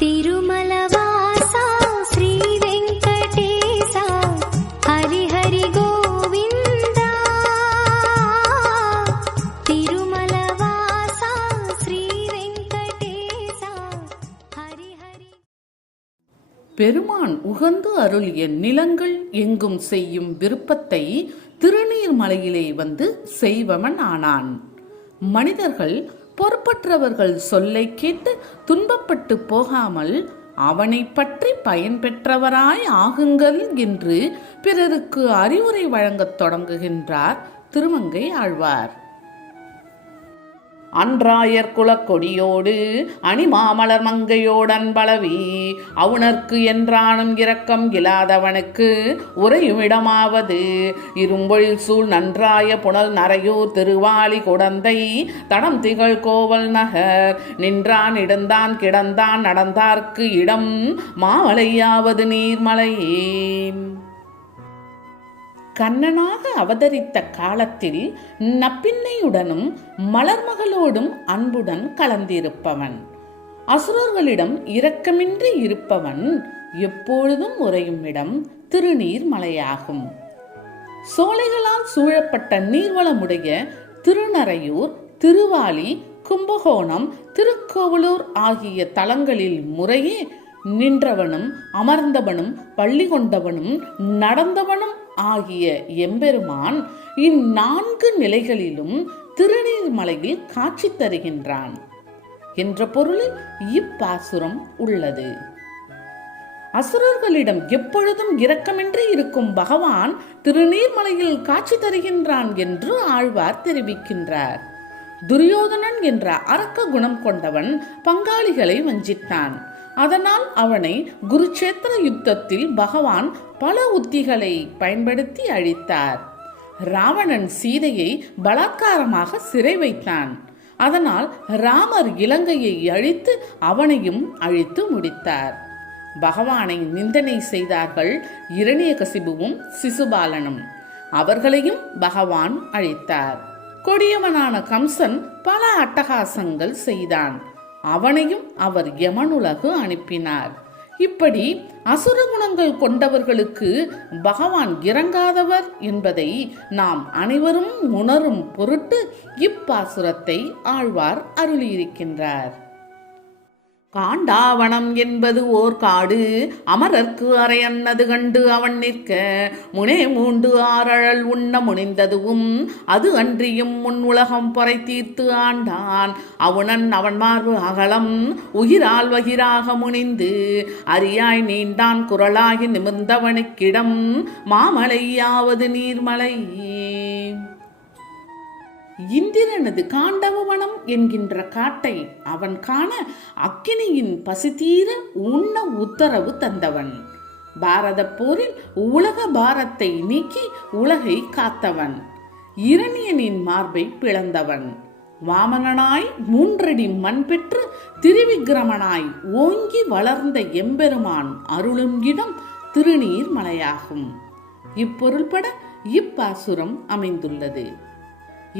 तिरुमलवासा श्री वेंकटेशा हरि हरि गोविंदा तिरुमलवासा श्री वेंकटेशा हरि हरि பெருமான் உகந்து அருளிய நிலங்கள் எங்கும் செய்யும் விருப்பத்தை திருநீர்மலையிலே வந்து செய்பவன் ஆனான். மனிதர்கள் பொறுப்பற்றவர்கள் சொல்லை கேட்டு துன்பப்பட்டு போகாமல் அவனை பற்றி பயன்பெற்றவராய் ஆகுங்கள் என்று பிறருக்கு அறிவுரை வழங்கத் தொடங்குகின்றார் திருமங்கை ஆழ்வார். அன்றாயர் குலக்கொடியோடு அணிமாமலர் மங்கையோடன் பலவி அவுணர்க்கு என்றானும் இரக்கம் இல்லாதவனுக்கு உறையுமிடமாவது இரும்பொழில் சூழ் நன்றாய புனல் நரையூர் திருவாலி குடந்தை தடம் திகழ் கோவல் நகர் நின்றான் இடந்தான் கிடந்தான் நடந்தார்க்கு இடம் மாமலையாவது நீர்மலையே. கண்ணனாக அவதரித்த காலத்தில் நப்பின்னையுடனும் மலர்மகளோடும் அன்புடன் கலந்திருப்பவன், அசுரர்களிடம் இரக்கமின்றி இருப்பவன், எப்பொழுதும் உறையும் இடம் திருநீர்மலையாகும். சோலைகளால் சூழப்பட்ட நீர்வளமுடைய திருநரையூர், திருவாலி, கும்பகோணம், திருக்கோவலூர் ஆகிய தலங்களில் முறையே நின்றவனும் அமர்ந்தவனும் பள்ளி கொண்டவனும் நடந்தவனும் ஆகிய எம்பெருமான் இந்நான்கு நிலைகளிலும் திருநீர்மலையில் காட்சி தருகின்றான் என்ற பொருளில் இப்பாசுரம் உள்ளது. அசுரர்களிடம் எப்பொழுதும் இரக்கமின்றி இருக்கும் பகவான் திருநீர்மலையில் காட்சி தருகின்றான் என்று ஆழ்வார் தெரிவிக்கின்றார். துரியோதனன் என்ற அரக்க குணம் கொண்டவன் பங்காளிகளை வஞ்சித்தான். அதனால் அவனை குருட்சேத்திர யுத்தத்தில் பகவான் பல உத்திகளை பயன்படுத்தி அழித்தார். ராவணன் சீதையை பலாத்காரமாக சிறை வைத்தான். அதனால் ராமர் இலங்கையை அழித்து அவனையும் அழித்து முடித்தார். பகவானை நிந்தனை செய்தார்கள் இரணியகசிபுவும் சிசுபாலனும். அவர்களையும் பகவான் அழித்தார். கொடியவனான கம்சன் பல அட்டகாசங்கள் செய்தான். அவனையும் அவர் யமனுலகு அனுப்பினார். இப்படி அசுர குணங்கள் கொண்டவர்களுக்கு பகவான் இறங்காதவர் என்பதை நாம் அனைவரும் உணரும் பொருட்டு இப்பாசுரத்தை ஆழ்வார் அருளியிருக்கின்றார். காண்டாவனம் என்பது ஓர் காடு, அமரர்க்கு அறையன்னது கண்டு அவன் நிற்க முனே மூண்டு ஆரழல் உண்ண முனிந்ததுவும் அது அன்றியும் முன் உலகம் பொறை தீர்த்து ஆண்டான். அவுணன் அவன் மார்பு அகலம் உயிரால் வகிராக முனிந்து அரியாய் நீண்டான் குரலாகி நிமிர்ந்தவனுக்கிடம் மாமலையாவது நீர்மலையே. இந்திரனது காண்டவவனம் என்கின்ற காட்டை அவன் காண அக்கினியின் பசிதீர உண்ண உத்தரவு தந்தவன். பாரத போரில் உலக பாரத்தை நீக்கி உலகை காத்தவன். இரணியனின் மார்பை பிளந்தவன். வாமனனாய் 3 அடி மண் பெற்று திரிவிக்கிரமனாய் ஓங்கி வளர்ந்த எம்பெருமான் அருளும் இடம் திருநீர்மலையாகும். இப்பொருள்பட இப்பாசுரம் அமைந்துள்ளது.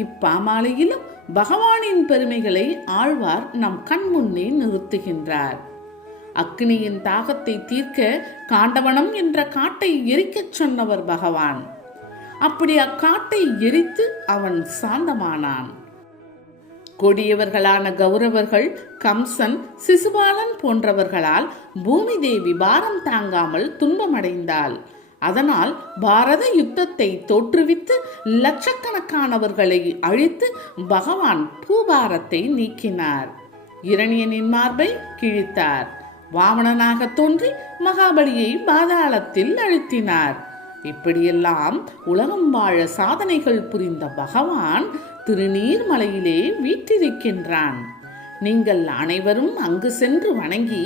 இப்பாமாலையிலும் பகவானின் பெருமைகளை ஆழ்வார் நம் கண் முன்னே நிறுத்துகின்றார். அக்னியின் தாகத்தை தீர்க்க காண்டவனம் என்ற காட்டை எரிக்கச் சொன்னவர் பகவான். அப்படி அக்காட்டை எரித்து அவன் சாந்தமானான். கொடியவர்களான கௌரவர்கள், கம்சன், சிசுபாலன் போன்றவர்களால் பூமி தேவி பாரம் தாங்காமல் துன்பமடைந்தாள். அதனால் பாரத யுத்தத்தை தோற்றுவித்து லட்சக்கணக்கானவர்களை அழித்து பகவான் பூபாரத்தை நீக்கினார். இரணியனின் மார்பை கிழித்தார். வாமனனாக தோன்றி மகாபலியை பாதாளத்தில் அழுத்தினார். இப்படியெல்லாம் உலகம் வாழ சாதனைகள் புரிந்த பகவான் திருநீர்மலையிலே வீற்றிருக்கின்றான். நீங்கள் அனைவரும் அங்கு சென்று வணங்கி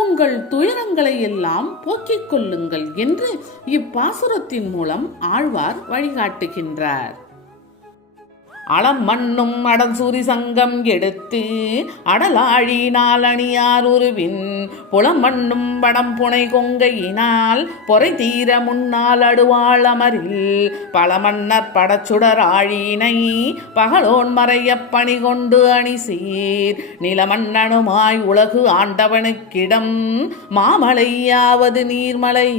உங்கள் துயரங்களை எல்லாம் போக்கிக் கொள்ளுங்கள் என்று இப்பாசுரத்தின் மூலம் ஆழ்வார் வழிகாட்டுகின்றார். அளம் மண்ணும் அடசூரி சங்கம் எடுத்து அடலாழினால் அணியார் உருவின் புலம் மண்ணும் படம் புனை கொங்கையினால் பொறை தீர முன்னால் அடுவாள் அமரில் பல மன்னர் படச்சுடர் ஆழியினை பகலோன் மறைய பணி கொண்டு அணி சீர் நிலமன்னனுமாய் உலகு ஆண்டவனுக்கிடம் மாமலையாவது நீர்மலை.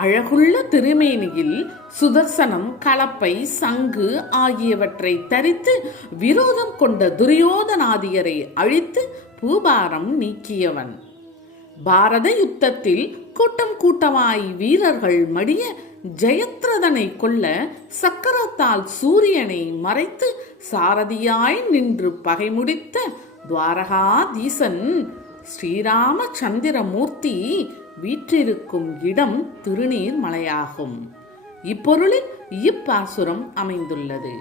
அழகுள்ள திருமேனியில் சுதர்சனம், கலப்பை, சங்கு ஆகியவற்றை தரித்து விரோதம் கொண்ட துரியோதனாதியரை அழித்து பூபாரம் நீக்கியவன். பாரத யுத்தத்தில் கூட்டம் கூட்டமாய் வீரர்கள் மடிய ஜெயத்ரதனை கொல்ல சக்கரத்தால் சூரியனை மறைத்து சாரதியாய் நின்று பகை முடித்த துவாரகாதீசன் ஸ்ரீராமச்சந்திரமூர்த்தி வீற்றிருக்கும் இடம் திருநீர் மலையாகும். இப்பொருளில் இப்பாசுரம் அமைந்துள்ளது.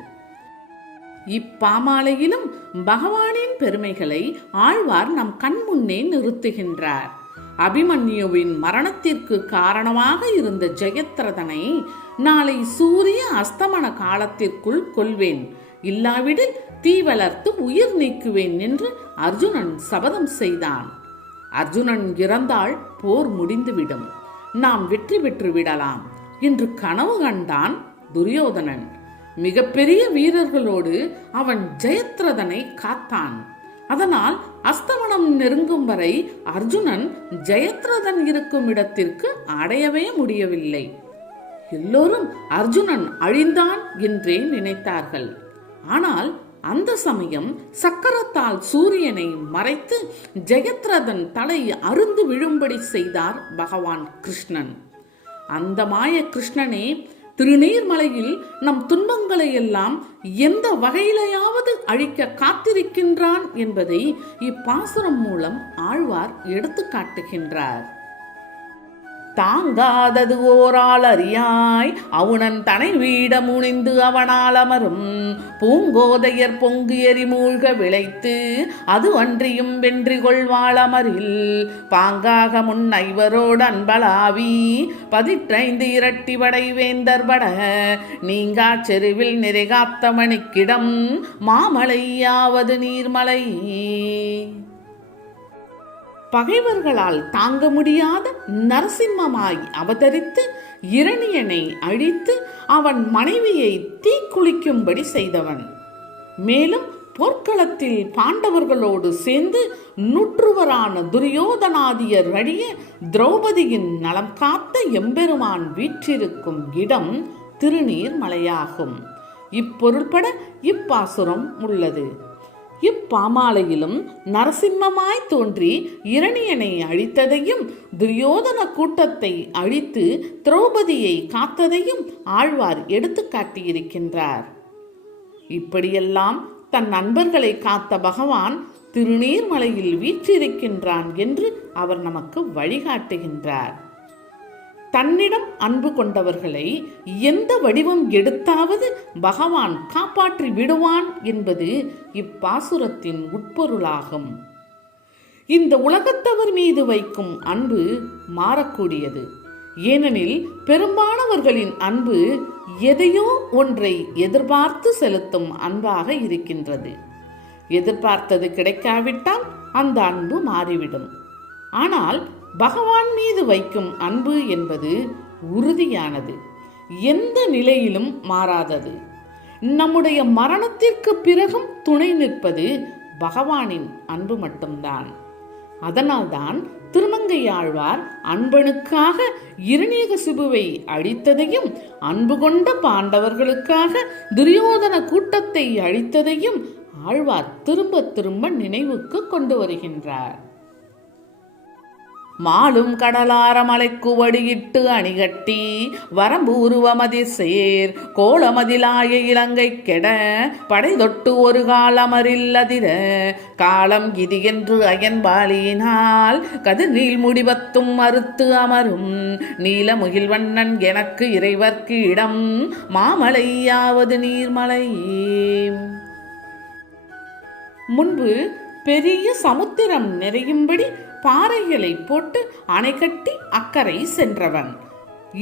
இப்பாமாலையிலும் பகவானின் பெருமைகளை ஆழ்வார் நம் கண்முன்னே நிறுத்துகின்றார். அபிமன்யுவின் மரணத்திற்கு காரணமாக இருந்த ஜெயத்ரதனை நாளை சூரிய அஸ்தமன காலத்திற்குள் கொல்வேன், இல்லாவிடில் தீ வளர்த்து உயிர் நீக்குவேன் என்று அர்ஜுனன் சபதம் செய்தான். அர்ஜுனன் இறந்தால் போர் முடிந்துவிடும், நாம் வெற்றி பெற்று விடலாம் என்று கனவு கண்டான் துரியோதனன். மிகப்பெரிய வீரர்களோடு அவன் ஜெயத்ரதனை காத்தான். அதனால் அஸ்தமனம் நெருங்கும் வரை அர்ஜுனன் ஜெயத்ரதன் இருக்கும் இடத்திற்கு அடையவே முடியவில்லை. எல்லோரும் அர்ஜுனன் அழிந்தான் என்றே நினைத்தார்கள். ஆனால் அந்த சமயம் சக்கரத்தால் சூரியனை மறைத்து ஜெயத்ரதன் தலை அருந்து விழும்படி செய்தார் பகவான் கிருஷ்ணன். அந்த மாய கிருஷ்ணனே திருநீர்மலையில் நம் துன்பங்களை எல்லாம் எந்த வகையிலையாவது அழிக்க காத்திருக்கின்றான் என்பதை இப்பாசுரம் மூலம் ஆழ்வார் எடுத்து காட்டுகின்றார். தாங்காதது ஓரால் அறியாய் அவுணன் தனை வீட முனிந்து அவனால் அமரும் பூங்கோதையர் பொங்கு எரி மூழ்க விளைத்து அது அன்றியும் வென்றி கொள்வாளமரில் பாங்காக முன் ஐவரோடு அன்பலாவி 15 இரட்டி படை வேந்தர் பட நீங்கா செருவில் நிறைகாத்த மணிக்கிடம் மாமலையாவது நீர்மலை. பகைவர்களால் தாங்க முடியாத நரசிம்மமாய் அவதரித்து இரணியனை அழித்து அவன் மனைவியை தீக்குளிக்கும்படி செய்தவன். மேலும் போர்க்களத்தில் பாண்டவர்களோடு சேர்ந்து நூற்றுவரான துரியோதனாதியர் அழிய திரௌபதியின் நலம் காத்த எம்பெருமான் வீற்றிருக்கும் இடம் திருநீர் மலையாகும். இப்பொருள்பட இப்பாசுரம் உள்ளது. இப்பாமாலையிலும் நரசிம்மமாய் தோன்றி இரணியனை அழித்ததையும் துரியோதன கூட்டத்தை அழித்து திரௌபதியை காத்ததையும் ஆழ்வார் எடுத்து காட்டியிருக்கின்றார். இப்படியெல்லாம் தன் நண்பர்களை காத்த பகவான் திருநீர்மலையில் வீற்றிருக்கின்றான் என்று அவர் நமக்கு வழிகாட்டுகின்றார். தன்னிடம் அன்பு கொண்டவர்களை எந்த வடிவம் எடுத்தாவது பகவான் காப்பாற்றி விடுவான் என்பது இப்பாசுரத்தின் உட்பொருளாகும். இந்த உலகத்தவர் மீது வைக்கும் அன்பு மாறக்கூடியது. ஏனெனில் பெரும்பாலானவர்களின் அன்பு எதையோ ஒன்றை எதிர்பார்த்து செலுத்தும் அன்பாக இருக்கின்றது. எதிர்பார்த்தது கிடைக்காவிட்டால் அந்த அன்பு மாறிவிடும். ஆனால் பகவான் மீது வைக்கும் அன்பு என்பது உறுதியானது, எந்த நிலையிலும் மாறாதது. நம்முடைய மரணத்திற்கு பிறகும் துணை நிற்பது பகவானின் அன்பு மட்டும்தான். அதனால்தான் திருமங்கையாழ்வார் அன்பனுக்காக இரணியகசிபுவை அழித்ததையும் அன்பு கொண்ட பாண்டவர்களுக்காக துரியோதன கூட்டத்தை அழித்ததையும் ஆழ்வார் திரும்ப திரும்ப நினைவுக்கு கொண்டு வருகின்றார். மாலும் கடலார மலைக்குவடியிட்டு அணிகட்டி வரம்பு உருவமதிர் சேர் கோலமதிலாய இலங்கை கெட படை தொட்டு ஒரு காலமரில் அதிர காலம் இது என்று அயன்பாலியினால் கதிர் நீள் முடிவத்தும் மறுத்து அமரும் நீல முகில்வண்ணன் எனக்கு இறைவர்க்கு இடம் மாமலையாவது நீர்மலை. முன்பு பெரிய சமுத்திரம் நிறையும்படி பாறைகளை போட்டு அணை கட்டி அக்கறை சென்றவன்.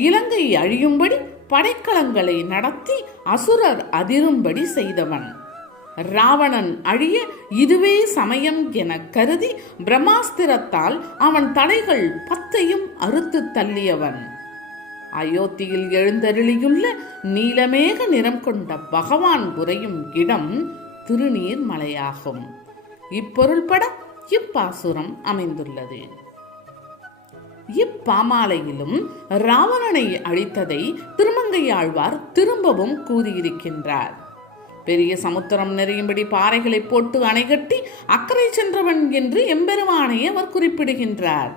இலங்கை அழியும்படி படைக்கலங்களை நடத்தி அசுரர் அதிரும்படி செய்தவன். ராவணன் அழிய இதுவே சமயம் என கருதி பிரம்மாஸ்திரத்தால் அவன் தடைகள் 10ஐயும் அறுத்து தள்ளியவன். அயோத்தியில் எழுந்தருளியுள்ள நீலமேக நிறம் கொண்ட பகவான் உறையும் இடம் திருநீர்மலையாகும். இப்பொருள்பட இப்பாசுரம் அமைந்துள்ளது. இப்பாமாலையிலும் ராவணனை அழித்ததை திருமங்கையாழ்வார் திரும்பவும் கூறியிருக்கின்றார். பெரிய சமுத்திரம் நிறையும்படி பாறைகளை போட்டு அணைகட்டி அக்கறை சென்றவன் என்று எம்பெருமானை அவர் குறிப்பிடுகின்றார்.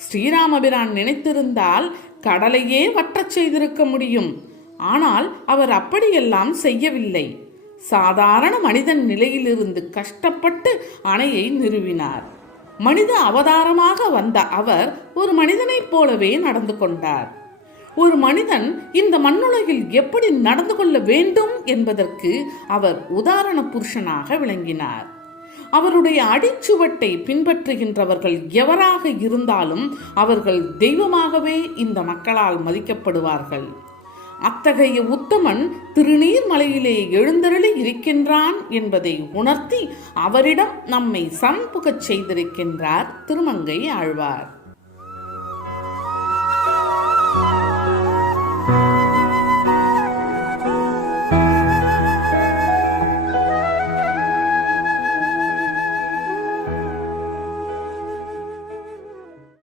ஸ்ரீராமபிரான் நினைத்திருந்தால் கடலையே வற்றச் செய்திருக்க முடியும். ஆனால் அவர் அப்படியெல்லாம் செய்யவில்லை. சாதாரண மனிதன் நிலையிலிருந்து கஷ்டப்பட்டு அணையை நிறுவினார். மனித அவதாரமாக வந்த அவர் ஒரு மனிதனைப் போலவே நடந்து கொண்டார். ஒரு மனிதன் இந்த மண்ணுலகில் எப்படி நடந்து கொள்ள வேண்டும் என்பதற்கு அவர் உதாரண புருஷனாக விளங்கினார். அவருடைய அடிச்சுவட்டை பின்பற்றுகின்றவர்கள் எவராக இருந்தாலும் அவர்கள் தெய்வமாகவே இந்த மக்களால் மதிக்கப்படுவார்கள். அத்தகைய உத்தமன் திருநீர்மலையிலே எழுந்தருளி இருக்கின்றான் என்பதை உணர்த்தி அவரிடம் நம்மை சம்புகச் செய்திருக்கின்றார் திருமங்கை ஆழ்வார்.